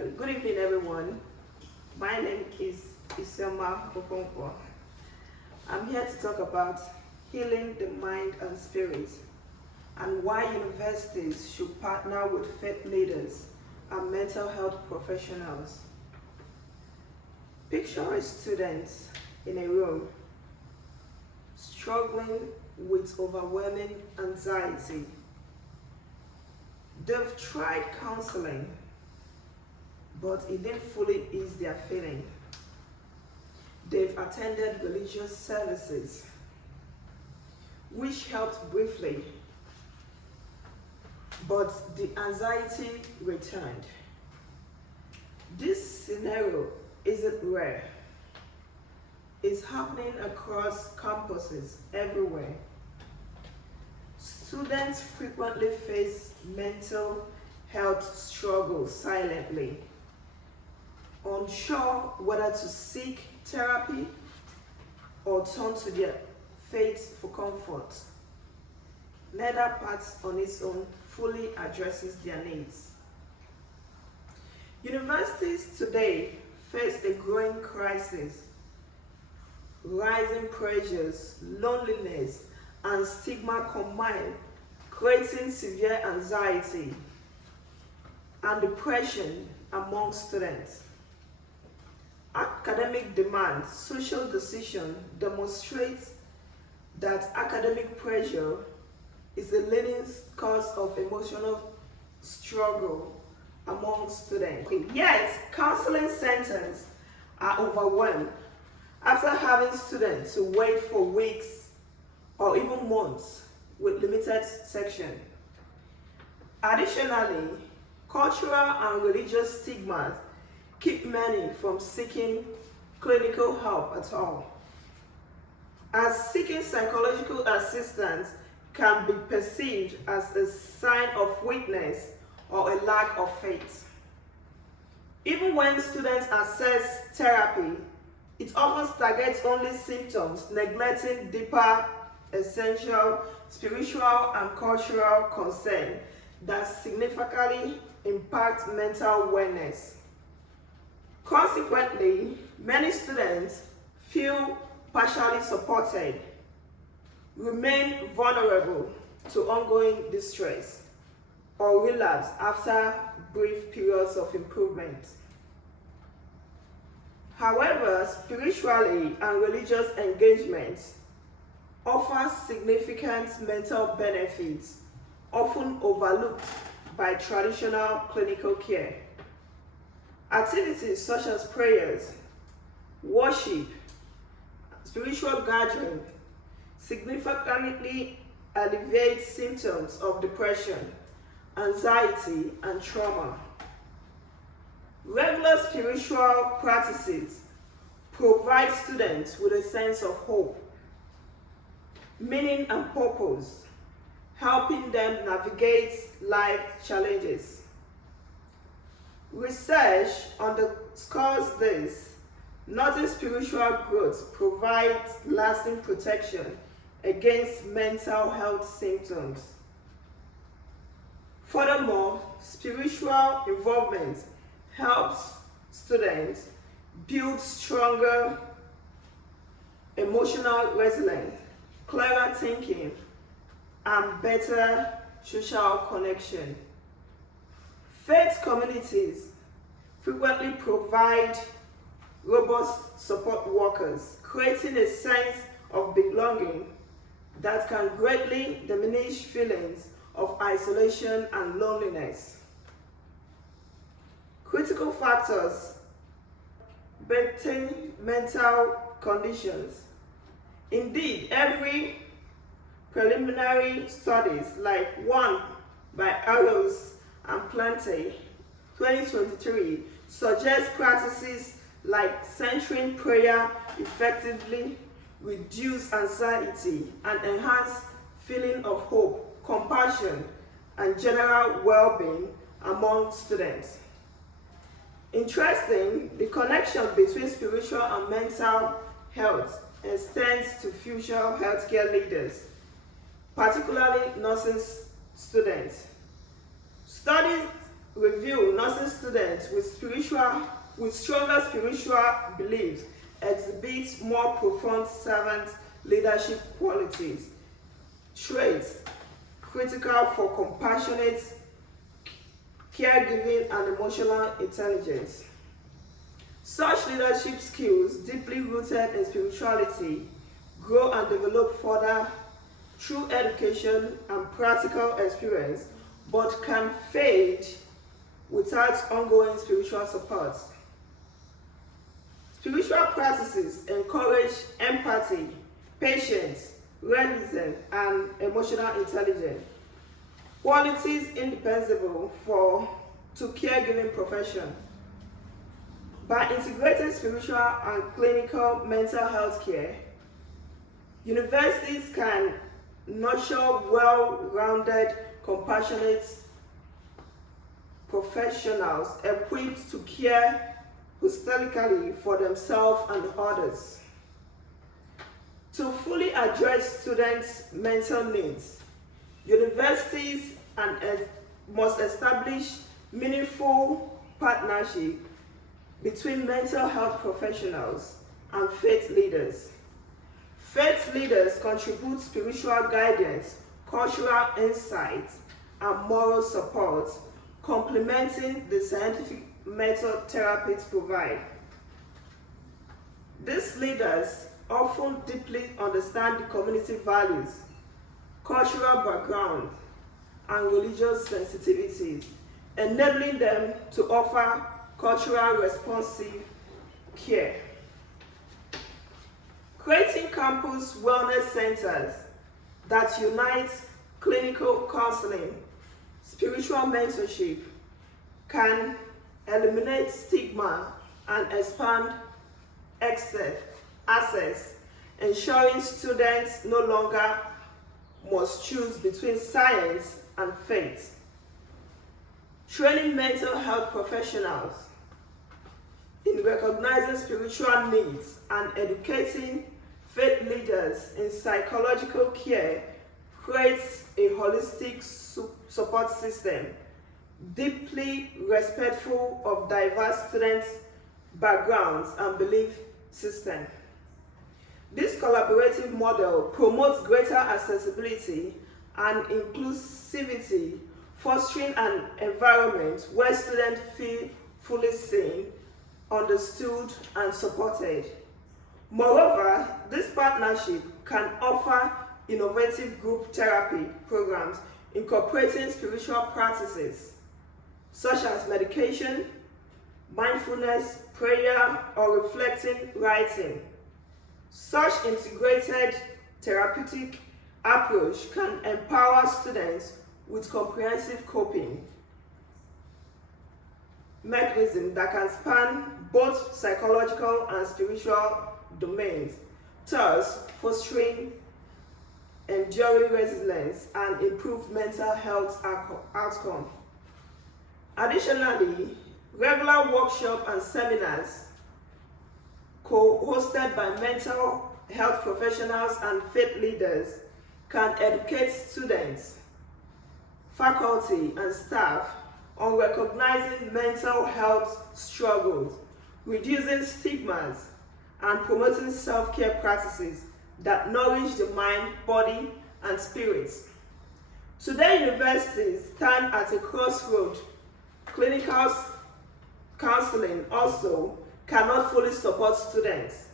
Good evening, everyone. My name is Isioma Okonkwo. I'm here to talk about healing the mind and spirit and why universities should partner with faith leaders and mental health professionals. Picture a student in a room struggling with overwhelming anxiety. They've tried counseling, but it didn't fully ease their feeling. They've attended religious services, which helped briefly, but the anxiety returned. This scenario isn't rare. It's happening across campuses everywhere. Students frequently face mental health struggles silently, unsure whether to seek therapy or turn to their faith for comfort. Neither path on its own fully addresses their needs. Universities today face a growing crisis, rising pressures, loneliness, and stigma combined, creating severe anxiety and depression among students. Academic demand, social decision demonstrates that academic pressure is a leading cause of emotional struggle among students. Yet, counseling centers are overwhelmed after having students to wait for weeks or even months with limited section. Additionally, cultural and religious stigmas keep many from seeking clinical help at all, as seeking psychological assistance can be perceived as a sign of weakness or a lack of faith. Even when students access therapy, it often targets only symptoms, neglecting deeper, essential spiritual and cultural concern that significantly impact mental wellness. Consequently, many students feel partially supported, remain vulnerable to ongoing distress, or relapse after brief periods of improvement. However, spiritually and religious engagement offers significant mental benefits, often overlooked by traditional clinical care. Activities such as prayers, worship, spiritual gathering significantly alleviate symptoms of depression, anxiety, and trauma. Regular spiritual practices provide students with a sense of hope, meaning and purpose, helping them navigate life challenges. Research underscores this, noting spiritual growth provides lasting protection against mental health symptoms. Furthermore, spiritual involvement helps students build stronger emotional resilience, clearer thinking, and better social connection. Faith communities frequently provide robust support workers, creating a sense of belonging that can greatly diminish feelings of isolation and loneliness. Critical factors bettering mental conditions. Indeed, every preliminary studies like one by Arrows and Plante 2023 suggest practices like centering prayer effectively reduce anxiety and enhance feeling of hope, compassion, and general well-being among students. Interesting, the connection between spiritual and mental health extends to future healthcare leaders, particularly nursing students. Studies review, nursing students with stronger spiritual beliefs exhibit more profound servant leadership qualities, traits critical for compassionate caregiving and emotional intelligence. Such leadership skills, deeply rooted in spirituality, grow and develop further through education and practical experience, but can fade without ongoing spiritual support. Spiritual practices encourage empathy, patience, realism, and emotional intelligence, qualities indispensable to caregiving profession. By integrating spiritual and clinical mental health care, universities can nurture well-rounded, compassionate professionals equipped to care holistically for themselves and others. To fully address students' mental needs, universities must establish meaningful partnership between mental health professionals and faith leaders. Faith leaders contribute spiritual guidance, cultural insights, and moral support, complementing the scientific method therapists provide. These leaders often deeply understand the community values, cultural background, and religious sensitivities, enabling them to offer cultural responsive care. Creating campus wellness centers that unite clinical counseling, spiritual mentorship, can eliminate stigma and expand access, ensuring students no longer must choose between science and faith. Training mental health professionals in recognizing spiritual needs and educating faith leaders in psychological care creates a holistic support system deeply respectful of diverse students' backgrounds and belief systems. This collaborative model promotes greater accessibility and inclusivity, fostering an environment where students feel fully seen, understood, and supported. Moreover, this partnership can offer innovative group therapy programs incorporating spiritual practices such as meditation, mindfulness, prayer, or reflecting writing. Such integrated therapeutic approach can empower students with comprehensive coping mechanisms that can span both psychological and spiritual domains, thus fostering enduring resilience and improved mental health outcomes. Additionally, regular workshops and seminars co-hosted by mental health professionals and faith leaders can educate students, faculty, and staff on recognizing mental health struggles, reducing stigmas, and promoting self-care practices that nourish the mind, body, and spirit. Today, universities stand at a crossroad. Clinical counseling also cannot fully support students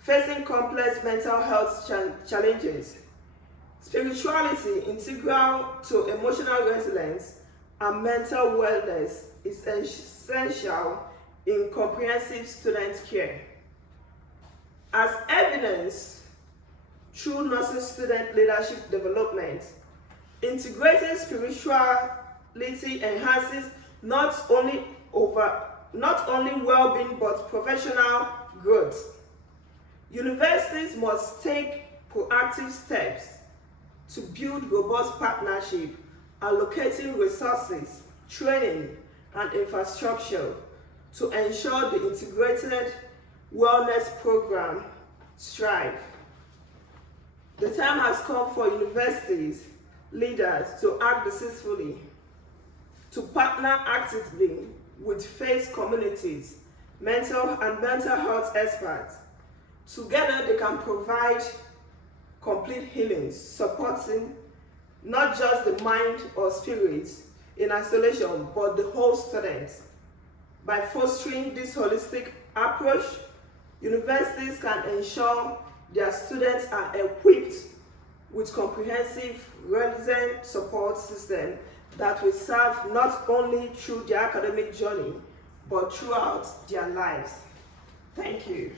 facing complex mental health challenges. Spirituality, integral to emotional resilience and mental wellness, is essential in comprehensive student care. As evidence through nursing student leadership development, integrating spirituality enhances not only well-being but professional growth. Universities must take proactive steps to build robust partnership, allocating resources, training, and infrastructure to ensure the integrated wellness program strive. The time has come for universities leaders to act decisively to partner actively with faith communities, mental health experts. Together, they can provide complete healing, supporting not just the mind or spirit in isolation, but the whole student. By fostering this holistic approach, universities can ensure their students are equipped with comprehensive, relevant support system that will serve not only through their academic journey, but throughout their lives. Thank you.